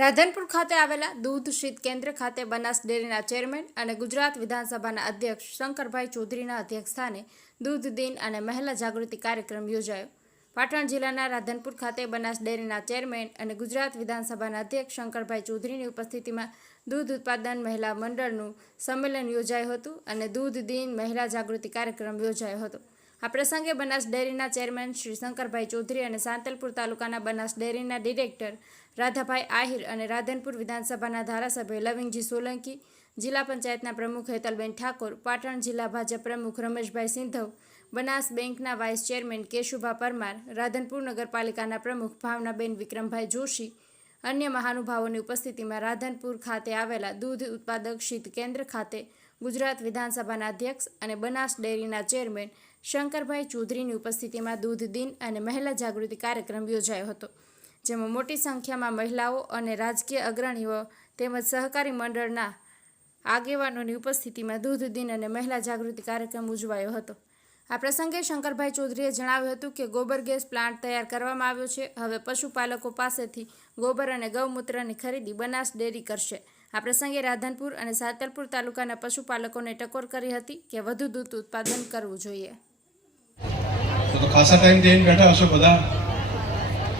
રાધનપુર ખાતે આવેલા દૂધ શીત કેન્દ્ર ખાતે બનાસ ડેરીના ચેરમેન અને ગુજરાત વિધાનસભાના અધ્યક્ષ શંકરભાઈ ચૌધરીના અધ્યક્ષસ્થાને દૂધ દિન અને મહિલા જાગૃતિ કાર્યક્રમ યોજાયો. પાટણ જિલ્લાના રાધનપુર ખાતે બનાસ ડેરીના ચેરમેન અને ગુજરાત વિધાનસભાના અધ્યક્ષ શંકરભાઈ ચૌધરીની ઉપસ્થિતિમાં દૂધ ઉત્પાદન મહિલા મંડળનું સંમેલન યોજાયું હતું અને દૂધ દિન મહિલા જાગૃતિ કાર્યક્રમ યોજાયો હતો. આ પ્રસંગે બનાસ ડેરીના ચેરમેન શ્રી શંકરભાઈ ચૌધરી અને સાંતલપુર તાલુકાના બનાસ ડેરીના ડિરેક્ટર રાધાભાઈ આહિર અને રાધનપુર વિધાનસભાના ધારાસભ્ય લવિંગજી સોલંકી, જિલ્લા પંચાયતના પ્રમુખ હેતલબેન ઠાકોર, પાટણ જિલ્લા ભાજપ પ્રમુખ રમેશભાઈ સિંધવ, બનાસ બેંકના વાઇસ ચેરમેન કેશુભા પરમાર, રાધનપુર નગરપાલિકાના પ્રમુખ ભાવનાબેન વિક્રમભાઈ જોશી, અન્ય મહાનુભાવોની ઉપસ્થિતિમાં રાધનપુર ખાતે આવેલા દૂધ ઉત્પાદક શીત કેન્દ્ર ખાતે ગુજરાત વિધાનસભાના અધ્યક્ષ અને બનાસ ડેરીના ચેરમેન શંકરભાઈ ચૌધરીની ઉપસ્થિતિમાં દૂધ દિન અને મહિલા જાગૃતિ કાર્યક્રમ યોજાયો હતો, જેમાં મોટી સંખ્યામાં મહિલાઓ અને રાજકીય અગ્રણીઓ તેમજ સહકારી મંડળના આગેવાનોની ઉપસ્થિતિમાં દૂધ દિન અને મહિલા જાગૃતિ કાર્યક્રમ ઉજવાયો હતો. આ પ્રસંગે શંકરભાઈ ચૌધરીએ જણાવ્યું હતું કે ગોબર ગેસ પ્લાન્ટ તૈયાર કરવામાં આવ્યો છે. હવે પશુપાલકો પાસેથી ગોબર અને ગૌમૂત્રની ખરીદી બનાસ ડેરી કરશે. આ પ્રસંગે રાધનપુર અને સાંતલપુર તાલુકાના પશુપાલકોને ટકોર કરી હતી કે વધુ દૂધ ઉત્પાદન કરવું જોઈએ. તો ખાસા ટાઈમ જઈને બેઠા હશો બધા,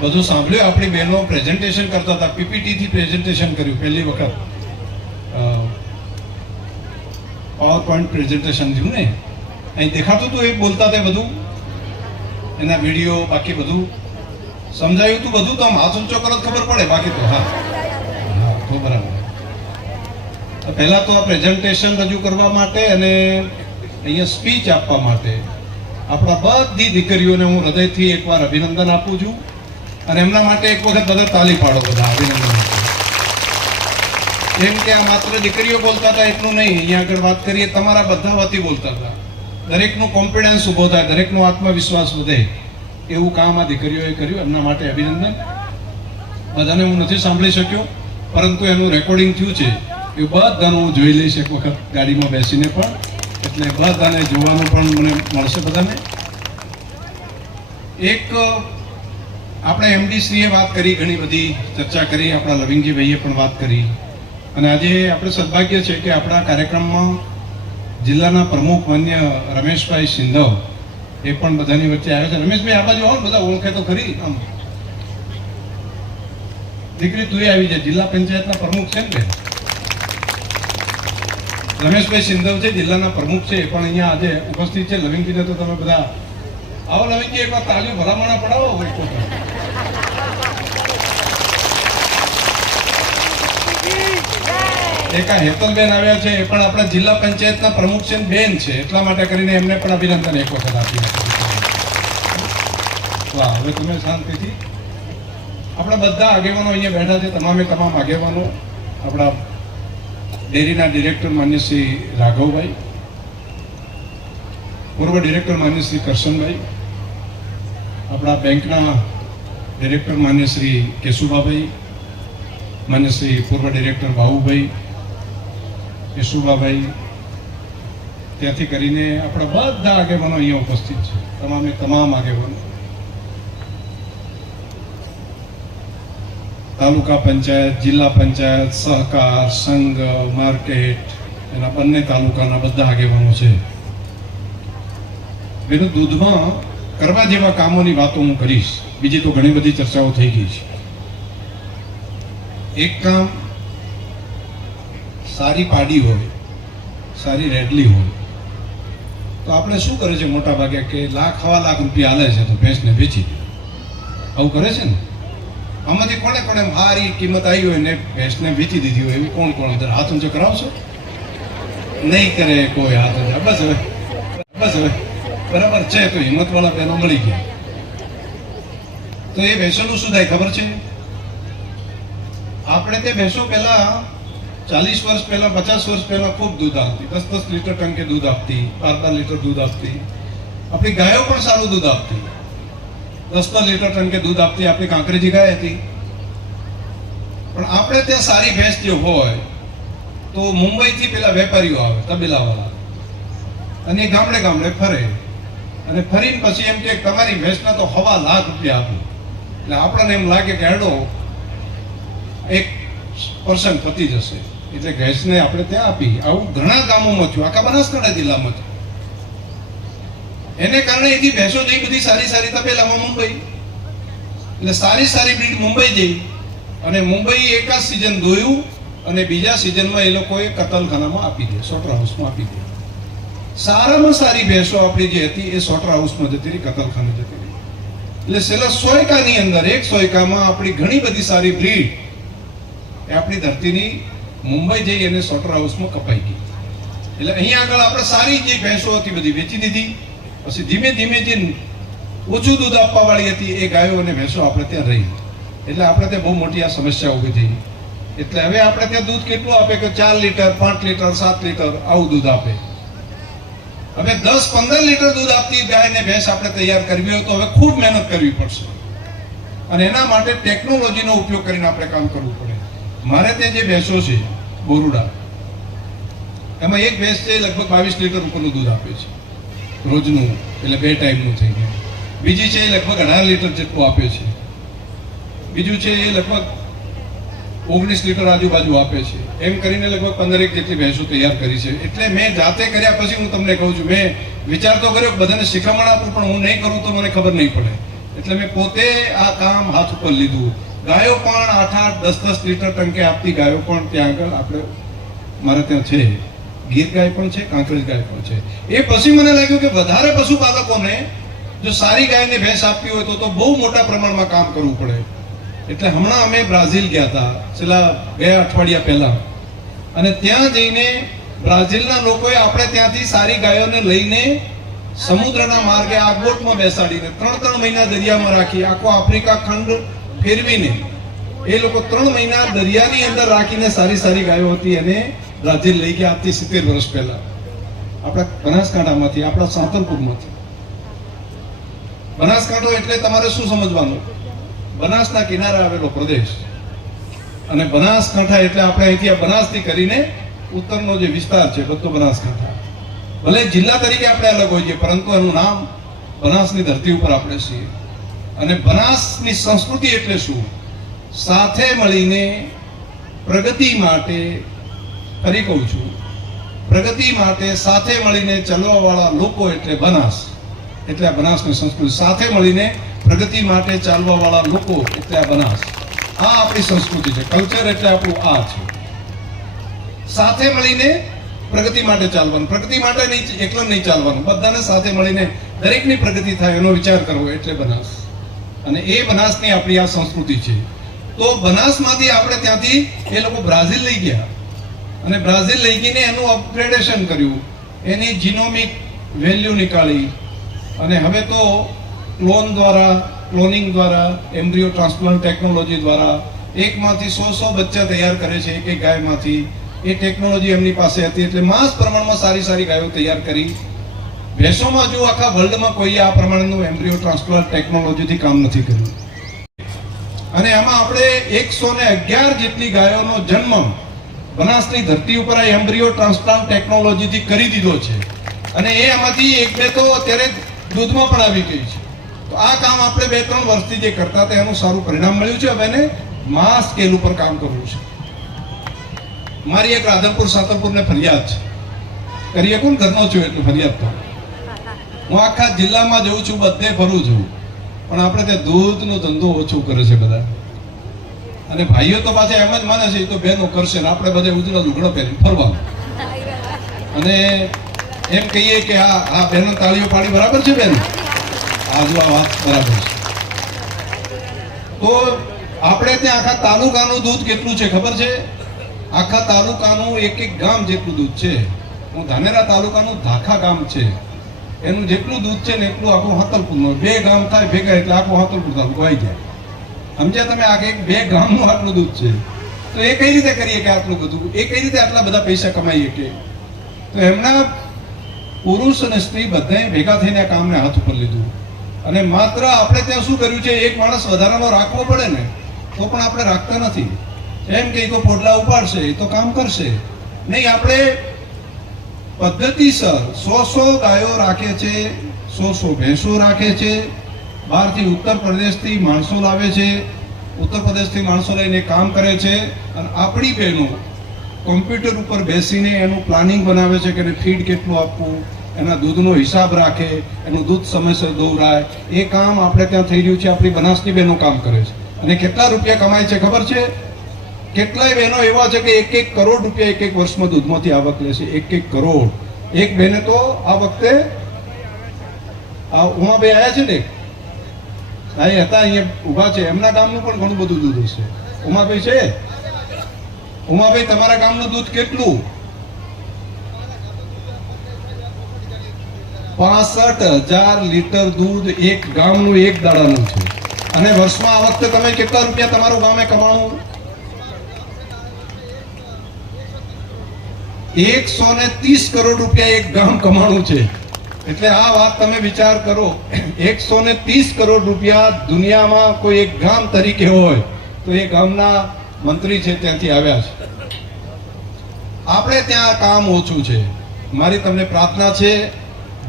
બધું સાંભળ્યું. આપણી બહેનો પ્રેઝન્ટેશન કરતા હતા, પીપીટી થી પ્રેઝન્ટેશન કર્યું પહેલી વખત, પાવર પોઈન્ટ પ્રેઝન્ટેશન થયું ને, અહીં દેખાતું હતું એ બોલતા હતા બધું, એના વિડીયો બાકી બધું સમજાયું હતું બધું. તો આમ હાથ ઊંચો કરો ખબર પડે, બાકી તો હા તો બરાબર. પહેલા તો આ પ્રેઝન્ટેશન રજૂ કરવા માટે અને અહીંયા સ્પીચ આપવા માટે આપણા બધી દીકરીઓને હું હૃદયથી એકવાર અભિનંદન આપું છું અને એમના માટે એક વખત બધા તાલી પાડો, બધા અભિનંદન. કેમ કે આ માત્ર દીકરીઓ બોલતા હતા એટલું નહીં, અહીંયા આગળ વાત કરીએ તમારા બધા વતી બોલતા હતા. દરેકનું કોન્ફિડન્સ ઊભો થાય, દરેકનો આત્મવિશ્વાસ વધે, એવું કામ આ દીકરીઓએ કર્યું. એમના માટે અભિનંદન. બધાને હું નથી સાંભળી શક્યો, પરંતુ એનું રેકોર્ડિંગ થયું છે, એ બધાનું હું જોઈ લઈશ એક વખત ગાડીમાં બેસીને પણ, એટલે બધાને જોવાનું પણ મને મળશે બધાને. એક આપણે એમડી શ્રીએ વાત કરી, ઘણી બધી ચર્ચા કરી, આપણા લવિંગજી ભાઈએ પણ વાત કરી, અને આજે આપણે સદભાગ્ય છે કે આપણા કાર્યક્રમમાં જિલ્લાના પ્રમુખ માન્ય રમેશભાઈ સિંધવ એ પણ બધાની વચ્ચે આવ્યા છે. રમેશભાઈ આ બાજુ આવો, બધા ઓળખે તો ખરી. આમ દીકરી તું આવી જાય, જિલ્લા પંચાયતના પ્રમુખ છે ને રમેશભાઈ સિંધવ છે, જિલ્લાના પ્રમુખ છે, એ પણ અહીંયા આજે ઉપસ્થિત છે. લવિંગજીને તો તમે બધા આવો. લવિંગજી એકવાર તાલીઓ ભલામણા પડાવો. એક આ હેતલબેન આવ્યા છે, એ પણ આપણા જિલ્લા પંચાયતના પ્રમુખ છે, બેન છે, એટલા માટે કરીને એમને પણ અભિનંદન એક વખત આપી. વાહ, હવે તમે શાંતિથી. આપણા બધા આગેવાનો અહીંયા બેઠા છે, તમામે તમામ આગેવાનો. આપણા ડેરીના ડિરેક્ટર માન્ય શ્રી રાઘવભાઈ, પૂર્વ ડિરેક્ટર માન્ય શ્રી કરશનભાઈ, આપણા બેંકના ડિરેક્ટર માન્ય શ્રી કેશુભાભાઈ, માન્ય શ્રી પૂર્વ ડિરેક્ટર બાબુભાઈ, કેશુભાભાઈ, ત્યાંથી કરીને આપણા બધા આગેવાનો અહીંયા ઉપસ્થિત છે, તમામે તમામ આગેવાનો. તાલુકા પંચાયત, જિલ્લા પંચાયત, સહકાર, સંઘ, માર્કેટ, એના બંને તાલુકાના બધા આગેવાનો છે. એનું દૂધમાં કરવા જેવા કામોની વાતો હું કરીશ, બીજી તો ઘણી બધી ચર્ચાઓ થઈ ગઈ છે. એક કામ, સારી પાડી હોય, સારી રેડલી હોય, તો આપણે શું કરે છે મોટા ભાગે કે લાખ રૂપિયા હાલે છે તો ભેંસને વેચી દે, આવું કરે છે ને. આમાંથી કોને કોને સારી કિંમત આવી હોય ને ભેંસને વેચી દીધી હોય, એવું કોણ કોણ અંદર હાથ ઊંચો કરાવશો? નહીં કરે કોઈ હાથ ઊંચો. બસ હવે બરાબર છે. તો હિંમતવાળા બહેનો મળી ગયા. તો એ ભેંસોનું શું થાય ખબર છે? આપણે તે ભેંસો પહેલા 40 વર્ષ પહેલા, 50 વર્ષ પહેલા ખૂબ દૂધ આપતી, 10 લીટર ટંકે દૂધ આપતી, 12 લીટર દૂધ આપતી. આપણી ગાયો પણ સારું દૂધ આપતી, 10 લીટર ટંકે દૂધ આપતી. આપણી કાંકરેજી ગાય હતી. પણ આપણે ત્યાં સારી ભેંસ જો હોય તો મુંબઈથી પેલા વેપારીઓ આવે, તબેલાવાળા, અને ગામડે ગામડે ફરે, અને ફરીને પછી એમ કે તમારી ભેંસના તો 1.25 લાખ રૂપિયા આપો. એટલે આપણને એમ લાગે કે હેડો એક પર્સન્ટ પતી જશે. એટલે ગેસને આપણે ત્યાં આપી. આવું ઘણા ગામોમાં થયું, આખા બનાસકાંઠા જિલ્લામાં થયું. એને કારણે એથી ભેંસો જઈ બધી સારી સારી તપેલામાં મુંબઈ, એટલે સારી સારી બ્રીડ મુંબઈ જઈ અને મુંબઈ એક જ સિઝન દોયું અને બીજા સિઝનમાં એ લોકોએ કતલખાનામાં આપી દે, સ્લોટર હાઉસમાં આપી દે. સારામાં સારી ભેંસો આપણી જે હતી એ સ્લોટર હાઉસમાં જતી રહી, કતલખાને જતી રહી. એટલે છેલ્લા 100 એકાની અંદર 100 એકામાં આપણી ઘણી બધી સારી બ્રીડ એ આપણી ધરતીની મુંબઈ જઈ અને સ્લોટર હાઉસમાં કપાઈ ગઈ. એટલે અહીંયા આગળ આપણે સારી જે ભેંસો હતી બધી વેચી દીધી. પછી ધીમે ધીમે જે ઓછું દૂધ આપવા વાળી હતી એ ગાયો અને ભેંસો આપણે ત્યાં રહી. એટલે આપણે ત્યાં બહુ મોટી આ સમસ્યા ઊભી થઈ. એટલે હવે આપણે ત્યાં દૂધ કેટલું આપે કે 4 લીટર 5 લીટર 7 લીટર આવું દૂધ આપે. હવે 10-15 લીટર દૂધ આપતી ગાય ને ભેંસ આપણે તૈયાર કરવી હોય તો હવે ખૂબ મહેનત કરવી પડશે અને એના માટે ટેકનોલોજીનો ઉપયોગ કરીને આપણે કામ કરવું પડે. મારે ત્યાં જે ભેંસો છે બોરુડા, એમાં એક ભેંસ છે લગભગ 22 લીટર ઉપરનું દૂધ આપે છે રોજનું, એટલે 2 ટાઈમનું થઈ ગયું. બીજી છે એ લગભગ 18 લીટર જેટલું આપે છે. બીજું છે એ લગભગ 19 લીટર આજુબાજુ આપે છે. એમ કરીને લગભગ 15 જેટલી ભેંસો તૈયાર કરી છે. એટલે મેં જાતે કર્યા પછી હું તમને કહું છું, મેં વિચાર તો કર્યો બધાને શીખવાડ આપું, પણ હું નહીં કરું તો મને ખબર નહીં પડે. એટલે મેં પોતે આ કામ હાથ ઉપર લીધું. ગાયો પણ 8-10 લીટર ટંકે આપતી ગાયો પણ ત્યાં આગળ આપણે મારે ત્યાં છે. ગીર ગાય પણ છે, કાંકરેજ ગાય પણ છે. એ પછી મને લાગ્યું કે વધારે પશુપાલકોને જો સારી ગાયને ભેંસ આપવી હોય તો બહુ મોટા પ્રમાણમાં કામ કરવું પડે. એટલે હમણાં અમે બ્રાઝિલ ગયા હતા છેલ્લા 2 અઠવાડિયા પહેલા, અને ત્યાં જઈને બ્રાઝિલના લોકોએ આપણે ત્યાંથી સારી ગાયોને લઈને સમુદ્રના માર્ગે આગબોટમાં બેસાડીને 3 મહિના દરિયામાં રાખી, આખો આફ્રિકા ખંડ ફેરવીને એ લોકો 3 મહિના દરિયાની અંદર રાખીને સારી સારી ગાયો હતી અને બ્રાઝિલ લઈ ગયા. આજથી 70 વર્ષ પહેલા આપણા બનાસકાંઠામાંથી, આપણા સાંતલપુરમાંથી. બનાસકાંઠો એટલે તમારે શું સમજવાનું, બનાસના કિનારે આવેલો પ્રદેશ. અને બનાસકાંઠા એટલે આપણે અહીંથી આ બનાસથી કરીને ઉત્તરનો જે વિસ્તાર છે બધો બનાસકાંઠા. ભલે જિલ્લા તરીકે આપણે અલગ હોઈએ પરંતુ એનું નામ બનાસની ધરતી ઉપર આપણે છીએ. અને બનાસની સંસ્કૃતિ એટલે શું, સાથે મળીને પ્રગતિ માટે, ફરી કહું છું, પ્રગતિ માટે સાથે મળીને ચાલવા વાળા લોકો એટલે બનાસ. એટલે આ બનાસની સંસ્કૃતિ, સાથે મળીને પ્રગતિ માટે ચાલવા વાળા લોકો એટલે આ બનાસ. આ આપણી સંસ્કૃતિ છે. કલ્ચર એટલે આપણું આ છે, સાથે મળીને પ્રગતિ માટે ચાલવાનું. પ્રગતિ માટે નહીં, એકલા નહીં ચાલવાનું, બધાને સાથે મળીને દરેકની પ્રગતિ થાય એનો વિચાર કરવો એટલે બનાસ. અને એ બનાસની આપણી આ સંસ્કૃતિ છે. તો બનાસમાંથી આપણે ત્યાંથી એ લોકો બ્રાઝિલ લઈ ગયા અને બ્રાઝિલ લઈ ગઈને એનું અપગ્રેડેશન કર્યું, એની જીનોમિક વેલ્યુ નીકાળી અને હવે તો ક્લોનિંગ દ્વારા, એમ્બ્રિયો ટ્રાન્સપ્લાન્ટ ટેકનોલોજી દ્વારા એકમાંથી 100 બચ્ચા તૈયાર કરે છે એક ગાયમાંથી. એ ટેકનોલોજી એમની પાસે હતી એટલે માસ પ્રમાણમાં સારી સારી ગાયો તૈયાર કરી. ભેંસોમાં જો આખા વર્લ્ડમાં કોઈ આ પ્રમાણેનું એમ્બ્રિયો ટ્રાન્સપ્લાન્ટ ટેકનોલોજીથી કામ નથી કર્યું. અને આમાં આપણે 111 જેટલી ગાયોનો જન્મ બનાસની ધરતી ઉપર આ એમ્બ્રિયો ટ્રાન્સપ્લાન્ટ ટેકનોલોજીથી કરી દીધો છે. અને એ આમાંથી 1-2 તો અત્યારે દૂધમાં પણ આવી ગઈ છે. તો આ કામ આપણે 2-3 વર્ષથી જે કરતા હતા એનું સારું પરિણામ મળ્યું છે. હવે એને માસ સ્કેલ ઉપર કામ કરવું છે. મારી એક રાધનપુર સાતલપુરને ફરિયાદ છે, કરીએ કોણ ઘરનો છું એટલે ફરિયાદ તો હું આખા જિલ્લામાં જઉં છું, બધે ફરું છું, પણ આપણે ત્યાં દૂધનો ધંધો ઓછો કરે છે બધા. અને ભાઈઓ તો પાછા એમ જ માને છે એ તો બહેનો કરશે ને આપણે બધા ઉજળા લુગડા પહેરીને ફરવાનું. અને એમ કહીએ કે આ બહેનો તાળીઓ પાડી બરાબર છે બેન, આજુ આ વાત બરાબર છે. તો આપણે ત્યાં આખા તાલુકાનું દૂધ કેટલું છે ખબર છે? આખા તાલુકાનું એક ગામ જેટલું દૂધ છે. હું ધાનેરા તાલુકાનું ધાખા ગામ છે, એનું જેટલું દૂધ છે ને એટલું આખું હાતલપુરનું. 2 ગામ થાય ભેગા એટલે આખું હાતલપુર તાલુકો આવી જાય. સમજ્યા તમે? આ 2 ગામનું આટલું દૂધ છે. તો એ કઈ રીતે કરીએ કે આટલું બધું, એ કઈ રીતે આટલા બધા પૈસા કમાઈએ કે? તો એમના પુરુષ અને સ્ત્રી બધાએ ભેગા થઈને આ કામને હાથ ઉપર લીધું. અને માત્ર આપણે ત્યાં શું કર્યું છે, એક માણસ વધારાનો રાખવો પડે ને તો પણ આપણે રાખતા નથી. એમ કે તો પોડલા ઉપાડશે, એ તો કામ કરશે નહીં. આપણે પદ્ધતિસર 100 ગાયો રાખે છે, 100 ભેંસો રાખે છે. બહારથી ઉત્તર પ્રદેશથી માણસો લાવે છે ઉત્તર પ્રદેશથી માણસો લઈને કામ કરે છે અને આપણી બહેનો કોમ્પ્યુટર ઉપર બેસીને એનું પ્લાનિંગ બનાવે છે કે એને ફીડ કેટલું આપવું, એના દૂધનો હિસાબ રાખે, એનું દૂધ સમયસર દોવરાય. એ કામ આપણે ત્યાં થઈ રહ્યું છે. આપણી બનાસની બહેનો કામ કરે છે અને કેટલા રૂપિયા કમાય છે ખબર છે? કેટલાય બહેનો એવા છે કે 1-1 કરોડ રૂપિયા એક વર્ષમાં દૂધમાંથી આવક લે છે. 1-1 કરોડ. એક બહેને તો આ વખતે આ ઉમાભાઈ આવ્યા છે ને, અહીં હતા, અહીંયા ઊભા છે, એમના ગામનું પણ ઘણું બધું દૂધ હશે. ઉમાભાઈ છે? ઉમાભાઈ, તમારા ગામનું દૂધ કેટલું? 65,000 લીટર દૂધ એક ગામનું એક દાડાનું છે. અને વર્ષમાં આ વખતે તમે કેટલા રૂપિયા તમારું ગામે કમાણું? 130 કરોડ રૂપિયા એક ગામ કમાણું છે. એટલે આ વાત તમે વિચાર કરો, 130 કરોડ રૂપિયા દુનિયામાં કોઈ એક ગામ તરીકે હોય તો એ ગામના મંત્રી છે ત્યાંથી આવ્યા છે. આપણે ત્યાં કામ ઓછું છે. મારી તમને પ્રાર્થના છે,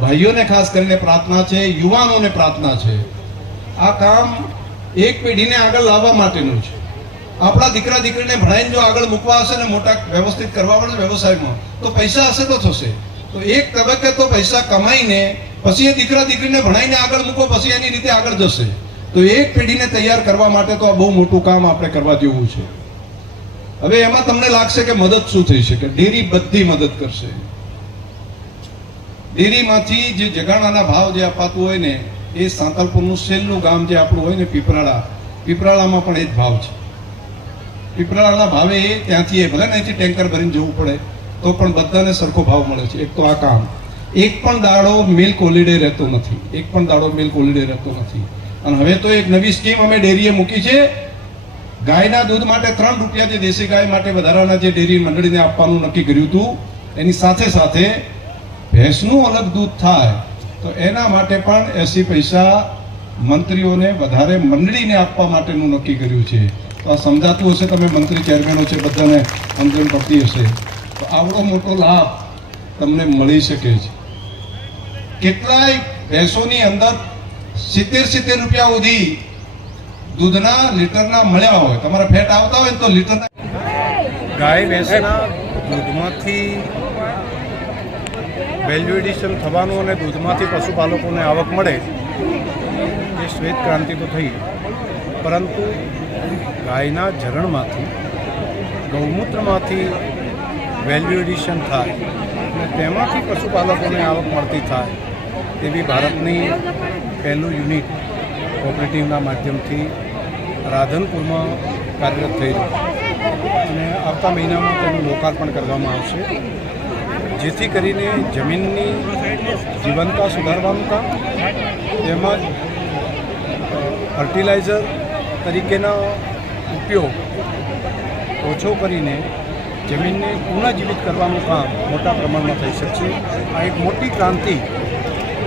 ભાઈઓને ખાસ કરીને પ્રાર્થના છે, યુવાનોને પ્રાર્થના છે, આ કામ એક પેઢીને આગળ લાવવા માટેનું છે. આપણા દીકરા દીકરીને ભણાઈને જો આગળ મૂકવા હશે ને, મોટા વ્યવસ્થિત કરવા પડે વ્યવસાયમાં, તો પૈસા હશે તો થશે. તો એક તબક્કે તો પૈસા કમાઈને પછી એ દીકરા દીકરીને ભણાઈને આગળ મૂકો, પછી એની રીતે આગળ જશે. તો એક પેઢીને તૈયાર કરવા માટે તો આ બહુ મોટું કામ આપણે કરવા જેવું છે. હવે એમાં તમને લાગશે કે મદદ શું થઈ શકે? ડેરી બધી મદદ કરશે. ડેરીમાંથી જે જગાણાના ભાવ જે અપાતું હોય ને, એ સાંતલપુરનું છેલ્લું ગામ જે આપણું હોય ને, પીપરાળામાં પણ એ જ ભાવ છે. પીપરાળાના ભાવે એ ત્યાંથી એ ભલે અહીંથી ટેન્કર ભરીને જવું પડે તો પણ બધાને સરખો ભાવ મળે છે. એક તો આ કામ, એક પણ દાડો મિલ્ક હોલિડે રહેતો નથી. એક પણ દાડો મિલ્ક હોલિડે રહેતો નથી. અને હવે તો એક નવી સ્કીમ અમે ડેરીએ મૂકી છે. ગાયના દૂધ માટે 3 રૂપિયા જે દેશી ગાય માટે વધારાના જે ડેરી મંડળીને આપવાનું નક્કી કર્યું હતું, એની સાથે સાથે ભેંસનું અલગ દૂધ થાય તો એના માટે પણ 80 પૈસા મંત્રીઓને વધારે મંડળીને આપવા માટેનું નક્કી કર્યું છે. તો આ સમજાતું હશે, તમે મંત્રી ચેરમેનો છે, બધાને સમજણ પડતી હશે. તો આવડો મોટો લાભ તમને મળી શકે છે. કેટલાય ભેંસોની અંદર 70 રૂપિયા સુધી દૂધના લીટરના મળ્યા હોય. તમારા ફેટ આવતા હોય તો લીટરના ગાય ભેંસના દૂધમાંથી વેલ્યુ એડિશન થવાનું અને દૂધમાંથી પશુપાલકોને આવક મળે એ શ્વેત ક્રાંતિ તો થઈ, પરંતુ ગાયના ઝરણમાંથી, ગૌમૂત્રમાંથી વેલ્યુ એડિશન થાય અને તેમાંથી પશુપાલકોને આવક મળતી થાય તેવી ભારતની પહેલું યુનિટ કોઓપરેટિવના માધ્યમથી રાધનપુરમાં કાર્યરત થઈ રહ્યું અને આવતા મહિનામાં તેનું લોકાર્પણ કરવામાં આવશે, જેથી કરીને જમીનની જીવંતતા સુધારવાનું કામ, તેમજ ફર્ટિલાઇઝર તરીકેનો ઉપયોગ ઓછો કરીને જમીનને પુનઃજીવિત કરવાનું કામ મોટા પ્રમાણમાં થઈ શકશે. આ એક મોટી ક્રાંતિ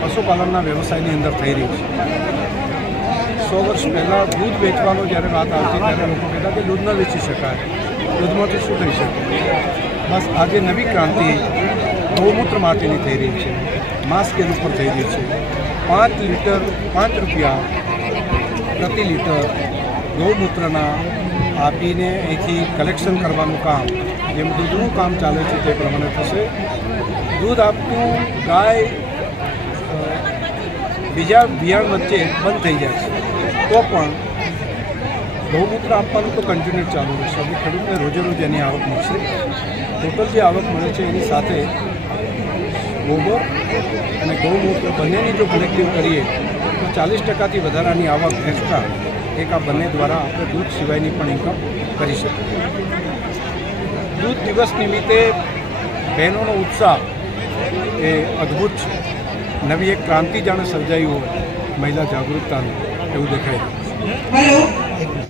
પશુપાલનના વ્યવસાયની અંદર થઈ રહી છે. 100 વર્ષ પહેલાં દૂધ વેચવાનો જ્યારે વાત આવતી ત્યારે લોકો કહેતા કે દૂધ ન વેચી શકાય, દૂધમાંથી શું થઈ શકે. બસ આજે નવી ક્રાંતિ ગૌમૂત્ર માટેની થઈ રહી છે, માસ સ્કેલ ઉપર થઈ રહી છે. 5 રૂપિયા પ્રતિ લીટર ગૌમૂત્રના આપીને અહીંથી કલેક્શન કરવાનું કામ, જેમ દૂધનું કામ ચાલે છે તે પ્રમાણે થશે. દૂધ આપતું ગાય બીજા બિયાણ વચ્ચે બંધ થઈ જાય છે તો પણ ગૌમૂત્ર આપવાનું તો કન્ટિન્યુ ચાલુ રહેશે. એટલે ખેડૂતને રોજે રોજ એની આવક મળશે. ટોટલ જે આવક મળે છે એની સાથે ગોબર અને ગૌમૂત્ર બંનેની જો કલેક્ટિવ કરીએ તો 40%થી વધારાની આવક એક્સ્ટ્રા એક આ બંને દ્વારા આપણે દૂધ સિવાયની પણ ઇન્કમ કરી શકીએ. દૂધ દિવસ નિમિત્તે બહેનોનો ઉત્સાહ એ અદ્ભુત છે. નવી એક ક્રાંતિ જાણે સર્જાયું હોય મહિલા જાગૃતતાનું એવું દેખાય. હેલો.